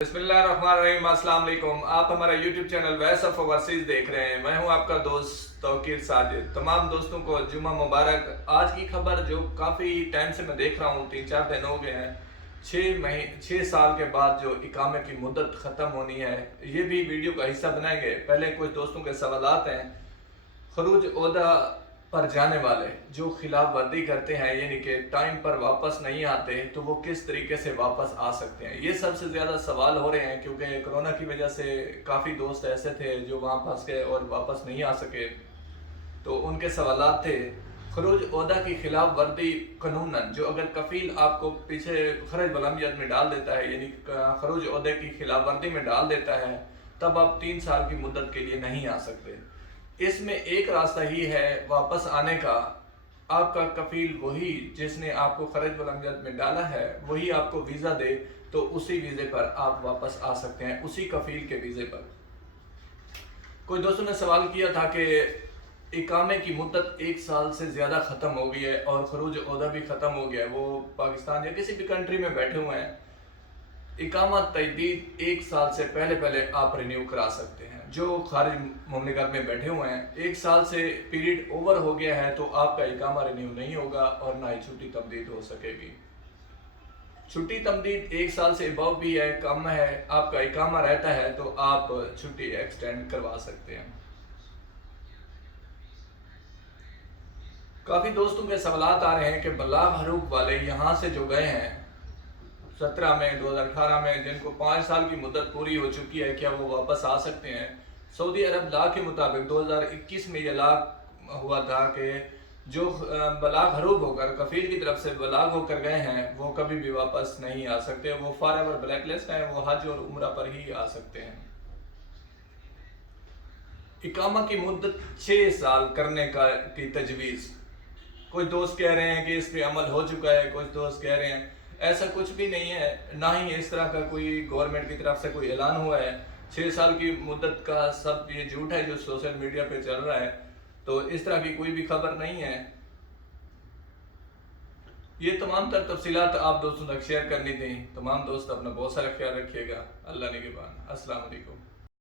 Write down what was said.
बिस्मिल्लाहिर्रहमानिर्रहीम। अस्सलाम वालेकुम। आप हमारा YouTube channel voice of overseas देख रहे हैं। मैं हूं आपका दोस्त तौकीर साजिद। तमाम दोस्तों को जुम्मा मुबारक। आज की खबर जो काफ़ी टाइम से मैं देख रहा हूं, 3-4 दिन हो गए हैं, 6 साल के बाद जो इकामे की मुद्दत ख़त्म होनी है, ये भी वीडियो का हिस्सा बनाएंगे। पहले कुछ दोस्तों के सवालात हैं। खरूज ओहदा पर जाने वाले जो खिलाफ वर्दी करते हैं, यानी कि टाइम पर वापस नहीं आते, तो वो किस तरीके से वापस आ सकते हैं, ये सबसे ज़्यादा सवाल हो रहे हैं। क्योंकि कोरोना की वजह से काफ़ी दोस्त ऐसे थे जो वहाँ फंस गए और वापस नहीं आ सके, तो उनके सवालात थे। खरूज ओहदा की खिलाफ वर्दी कानूनन जो अगर कफील आपको पीछे खरज बलमियत में डाल देता है, यानी खरूज ओहदे की खिलाफ वर्दी में डाल देता है, तब आप 3 साल की मुद्दत के लिए नहीं आ सकते। इसमें एक रास्ता ही है वापस आने का। आपका कफील वही जिसने आपको खरज बलमियत में डाला है, वही आपको वीज़ा दे, तो उसी वीज़े पर आप वापस आ सकते हैं, उसी कफील के वीज़े पर। कोई दोस्तों ने सवाल किया था कि इकामे की मुद्दत 1 साल से ज़्यादा ख़त्म हो गई है और खरूज ओहदा भी ख़त्म हो गया है, वो पाकिस्तान या किसी भी कंट्री में बैठे हुए हैं, इकामा तजदीद 1 साल से पहले आप रिन्यू करा सकते हैं। जो खारिज मुमलिकत में बैठे हुए हैं, 1 साल से पीरियड ओवर हो गया है, तो आपका इकामा रिन्यू नहीं होगा और ना ही छुट्टी तमदीद हो सकेगी। छुट्टी तमदीद 1 साल से अबव भी है, कम है, आपका इकामा रहता है, तो आप छुट्टी एक्सटेंड करवा सकते हैं। काफ़ी दोस्तों के सवालात आ रहे हैं कि बलाग हरूफ वाले यहाँ से जो गए हैं 17 में, 2018 में, जिनको 5 साल की मुद्दत पूरी हो चुकी है, क्या वो वापस आ सकते हैं? सऊदी अरब लॉ के मुताबिक 2021 में यह लॉ हुआ था कि जो बलाग हरूफ होकर कफील की तरफ से बलाग होकर गए हैं, वो कभी भी वापस नहीं आ सकते। वो फॉरएवर ब्लैक लिस्ट हैं, वो हज और उम्रा पर ही आ सकते हैं। इकामा की मुद्दत 6 साल करने की तजवीज़। कुछ दोस्त कह रहे हैं कि इस पे अमल हो चुका है, कुछ दोस्त कह रहे हैं ऐसा कुछ भी नहीं है, ना ही इस तरह का कोई गवर्नमेंट की तरफ से कोई ऐलान हुआ है। 6 साल की मुद्दत का सब ये झूठ है जो सोशल मीडिया पे चल रहा है, तो इस तरह की कोई भी खबर नहीं है। ये तमाम तर तफसीलात आप दोस्तों तक शेयर करनी थी। तमाम दोस्त अपना बहुत सारा ख्याल रखिएगा। अल्लाह निगहबान। अस्सलाम वालेकुम।